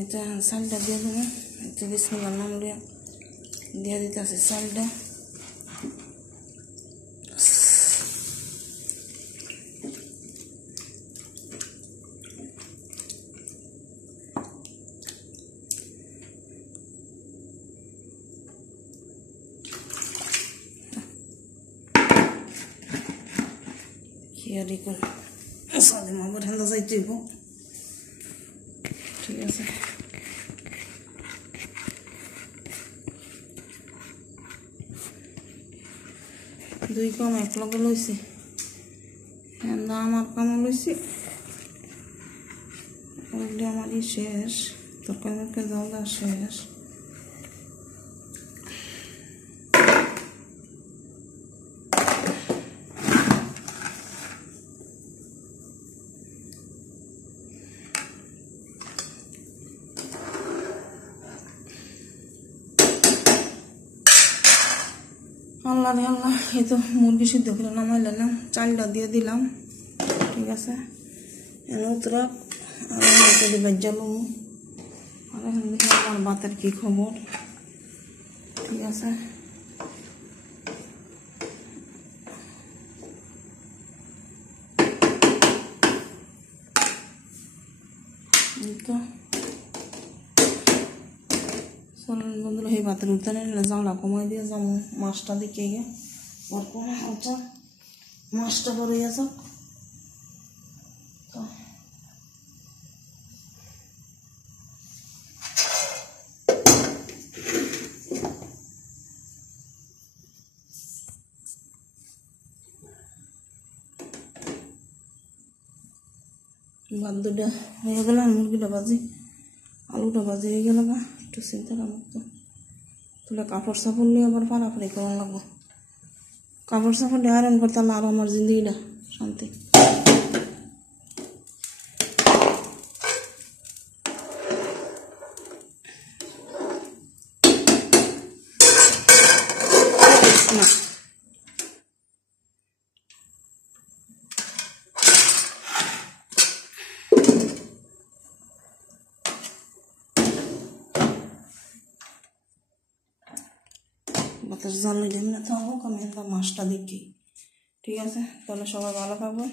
এটা চালটা দিয়ে দেবো। এটা বিসমিল্লাহ নাম লিয়া দিয়ে দিতে আছে চালটা। দেখুন সাদে মাবার হেন্দা যাইতেইব, ঠিক আছে। দুই কাম এক লগে লইছি, হেন্দা আমার কামও লইছি, আমারই শেষ, তরকারি মুখে জলটা শেষ। আল্লাহ রে আল্লাহ, এই তো মুরগি সিদ্ধ করে নামাইলাম, চালটা দিয়ে দিলাম, ঠিক আছে। এনে উতরাক আর বাজ্জালুম, আর এখন দেখি আমার বাতের কি খবর, ঠিক আছে। চলেন বন্ধুরা, এই ভাতের উঠানে জানলা কমাই দিয়ে যাবো মাছটা দিকে গিয়ে, তারপরে আচ্ছা মাছটা বড় হয়ে যাক। ভাত দুটা হয়ে গেল, মুরগিটা ভাজি, আলুটা ভাজি হয়ে গেল, বা একটু চিন্তা লাগতো তুলে কাপড় সাপড় নিয়ে আবার ফাড়াফাড়ি করা লাগবো। কাপড় সাপড় দিয়ে আয়রন করতে আর আমার জিন্দগিটা শান্তি। বাতাস জানলে দেন না, তো হোক আমি মাছটা দেখি, ঠিক আছে। তাহলে সবাই ভালো থাকবেন।